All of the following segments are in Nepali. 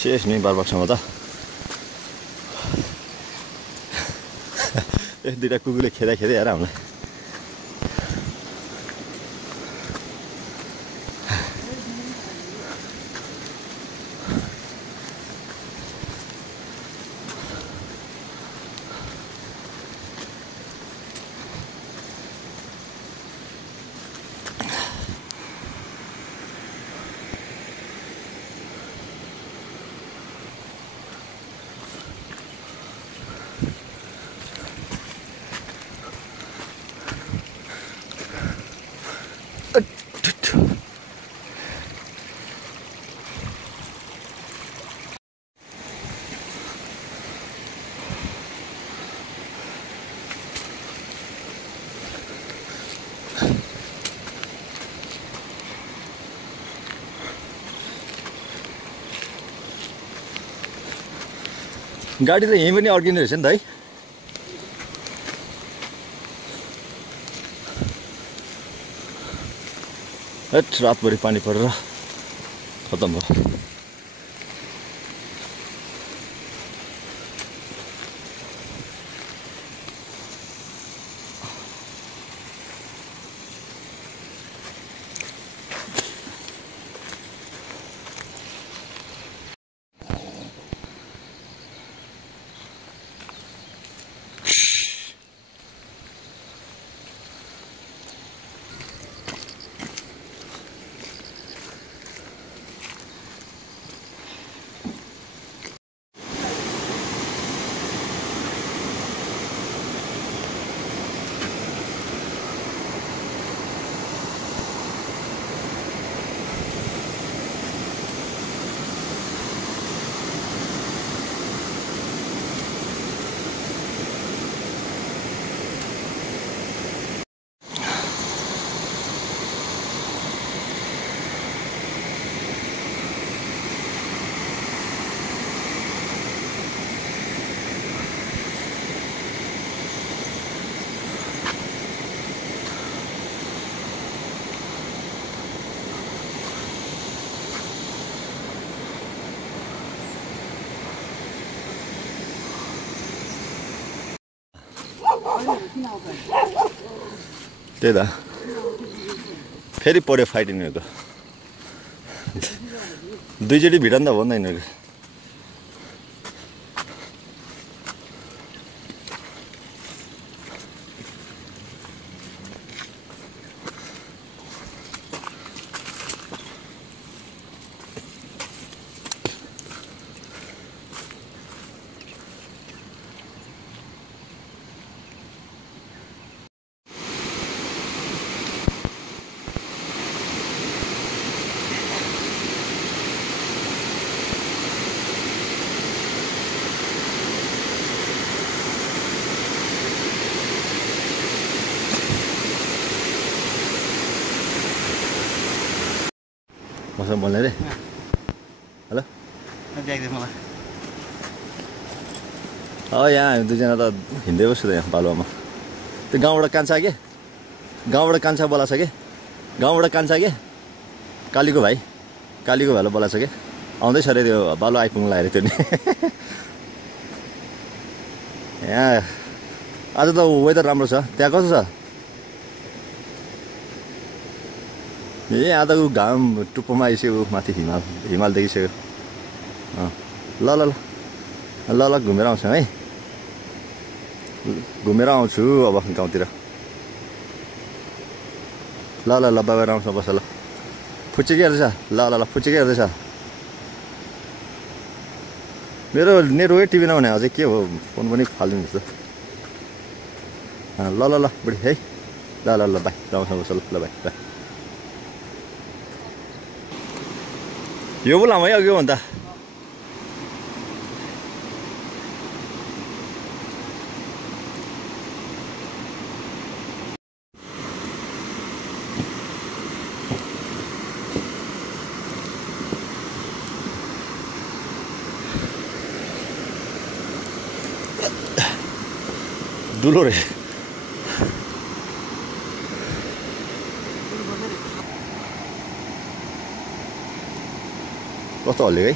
शेष नहीं बार बार त एक दुईटा कुकुरले खेदा खेदै आएर हामीलाई गाडी त यहीँ पनि अड्किने रहेछ नि त है हेट रातभरि पानी परेर खतम भयो त्यही त फेरि पढ्यो फाइट यिनीहरूको दुईचोटि भिडन त भन्दा यिनीहरू मसँग बोल्ने रे हेलो यहाँ हामी दुईजना त हिँड्दै बस्छु त यहाँ बालुवामा त्यो गाउँबाट कान्छा के गाउँबाट कान्छा बोलाएको छ के गाउँबाट कान्छा के कालीको भाइलाई बोलाएको छ के आउँदैछ अरे त्यो बालुवा आइपुग्नु लाग्यो त्यो नि यहाँ आज त वेदर राम्रो छ त्यहाँ कस्तो छ यहाँ त घाम टुप्पोमा आइसक्यो माथि हिमाल देखिसक्यो ल ल ल ल ल घुमेर आउँछु है घुमेर आउँछु अब गाउँतिर ल ल ल बाबा राम्रोसँग बस ल फुच्चे के हेर्दैछ ल ल ल फुच्चे के हेर्दैछ मेरो नेटवर्कै टिभी नहुने अझै के हो फोन पनि फाल्दिनु जस्तो ल ल ल बुढी है ल ल ल बाई राम्रोसँग बस ल बाई बाई यो बोलाम है अघि भन्दा दुलो रे कस्तो हल्लियो है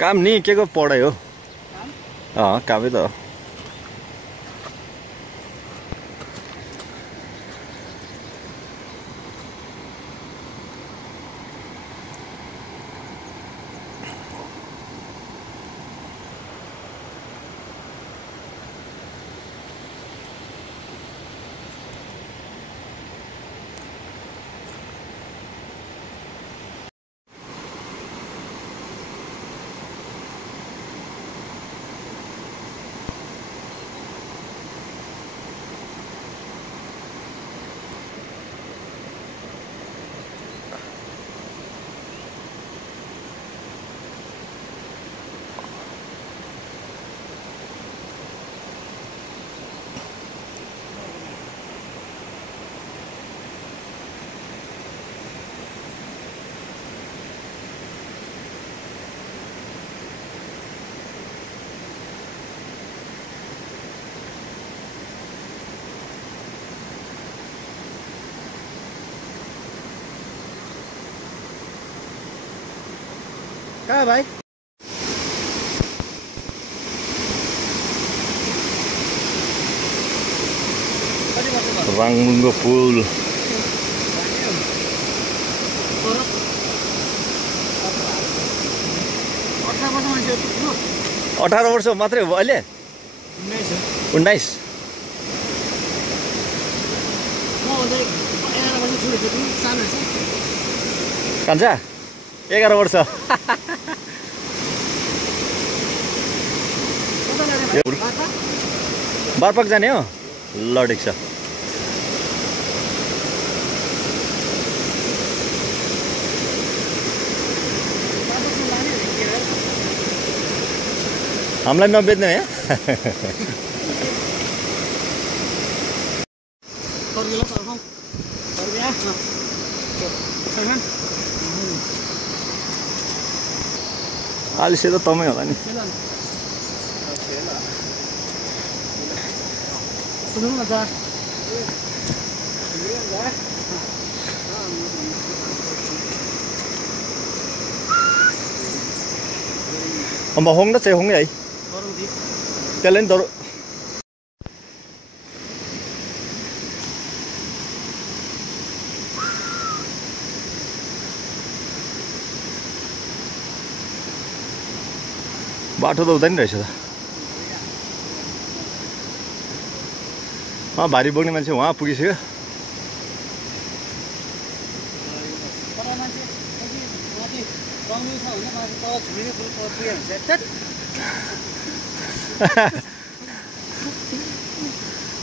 काम नि के को पढाइ हो कामै त हो कहाँ भाइ राङमुङ्गो पुल 18 वर्ष मात्रै हो अहिले 19 कान्छा 11 वर्ष बारपाक जाने हो ल ठिक छ हामीलाई नबेच्ने है आलिसे त तमै होला नि mà hôn nó sẽ hôn cái gì cho lên tôi बाटो त हुँदैन रहेछ त भारी बोक्ने मान्छे उहाँ पुगिसक्यो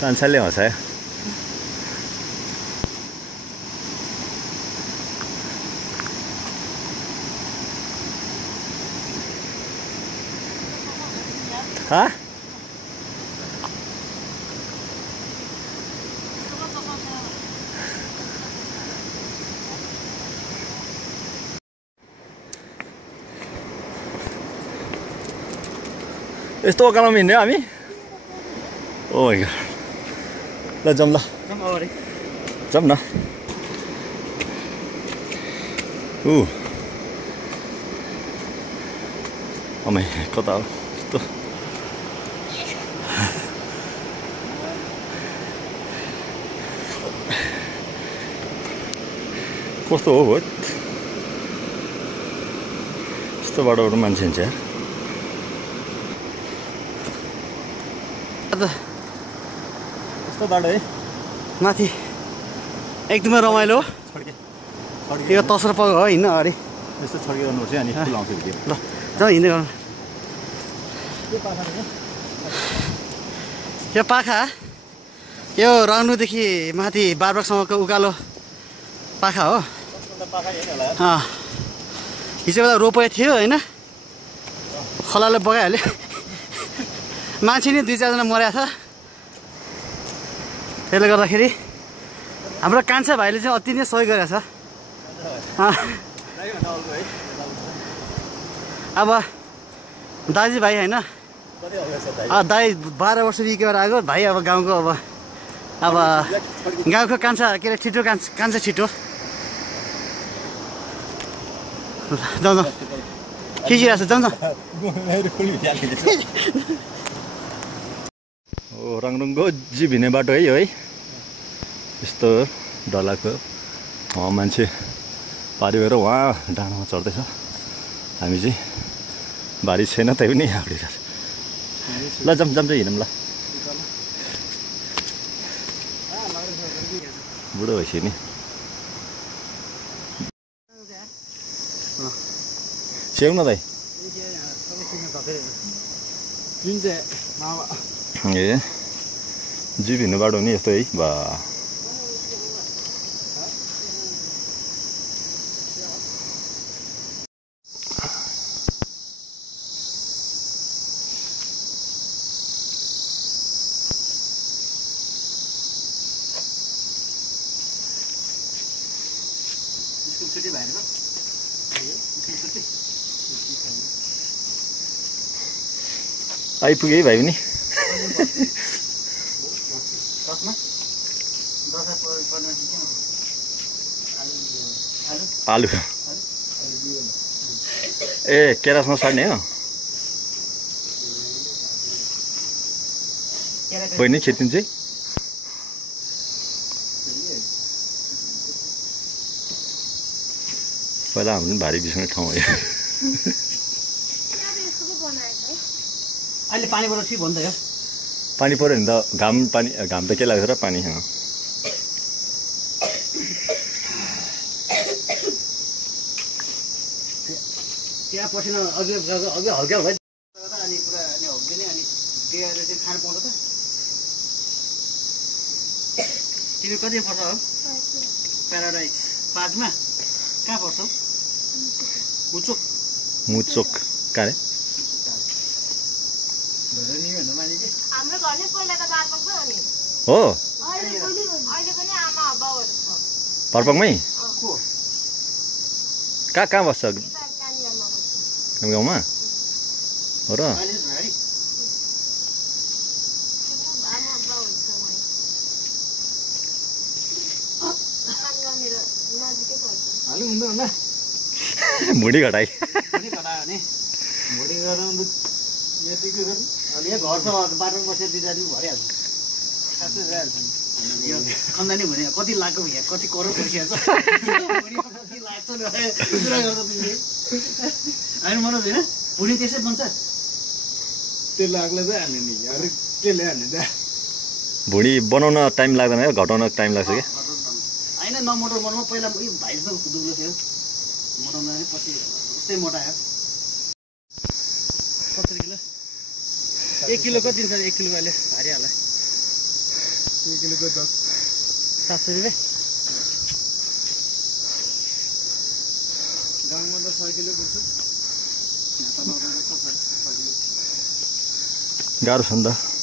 कान्छाले हँसायो यस्तो उकालोमा हिँड्ने हामी ओ माइ गॉड ल जाऊँ ल जाऊँ न अमै कता हो यस्तो कस्तो हो भोट यस्तो बाटोबाट मान्छे हिँड्छ यस्तो बाटो है माथि एकदमै रमाइलो यो तस्रो पग हो हिँड्नु अगाडि यस्तो छड्किरहनुपर्छ अनि फुल आउँछ भिडियो ल जाउँ हिँड्दै गर्नु यो पाखा यो राङ्नुदेखि माथि बारबागसम्मको उकालो पाखा हो हिजो बेला रोपवे थियो होइन खोलाले बगाइहाल्यो मान्छे नि 2-4 जना मरेको छ त्यसले गर्दाखेरि हाम्रो कान्छा भाइले चाहिँ अति नै सहयोग गरेको छ अब दाजुभाइ होइन दाइ 12 वर्ष बिकेर आएको भाइ अब गाउँको अब गाउँको कान्छा के अरे छिटो कान्छा छिटो जाउँ खिचिरहेको छ जाउँ न ओ रङरङको जीव हिँड्ने बाटो है यो है यस्तो डरलाग्दो मान्छे पारी भएर उहाँ डाँडामा चढ्दैछ हामी चाहिँ बारी छैन तै पनि यहाँ ल जाम जाम चाहिँ हिँडौँ ल बुढो भइसक्यो नि स्याउँ न दाइ ए जीव हिँड्ने बाटो नि यस्तो है बा आइपुगे है भाइ पनि आलु ए केरासमा सार्ने हो बहिनी खेतिन्छ है पहिला हाम्रो पनि भारी बिसाउने ठाउँ हो अहिले पानी पर्छ कि भन्दै हो पानी पऱ्यो भने त घाम त के लाग्छ र पानी त्यहाँ पसिना अघि हल्का भयो अनि पुरा अनि हल्किने अनि दिएर चाहिँ खानु पाउँछ त तिमी कति पर्छ हो प्याराडाइज 5 मा कहाँ पर्छ मुचोक मुचोक कहाँ रे हाम्रो घर नै पहिला त बारपक पो हो नि हो अहिले पनि आमा बाउहरू छ पर्पकमै को कहाँ बस्छ कानीमा बस्छ गाउँमा हो र अहिले है आमा बाउहरू छ वहाँ काम गर्ने नजिकै पर्छ हालु हुँदैन होला भुँडी घटाइ भुँडी घटायो भने भुँडी गर्नु यतिको गर्नु अनि यहाँ घर छ बाटोमा बसेर दिँदा पनि भइहाल्छ खासै भइहाल्छ नि यो खन्दानी भने कति लाग्यो यहाँ कति करोड बसिहाल्छ कति लाग्छ कुरा गर्छ तिमीले होइन मनोज होइन भुँडी त्यसै बन्छ त्यो लाग्ला चाहिँ हाल्ने नि अलिक त्यसले हाल्ने त भुँडी बनाउन टाइम लाग्दैन है घटाउन टाइम लाग्छ कि होइन नमोटो बनाउनु पहिला भाइ जस्तो दुब्लो थियो मोटाउँदा नि पछि यस्तै मोटायो 70 किलो 1 किलो कति दिन्छ 1 किलो अहिले भारी हाल्ला 1 किलोको 10 700 रुपियाँ गाउँमा त 6 किलो पर्छ यहाँ त 9 किलो 6 किलो गाह्रो छ नि त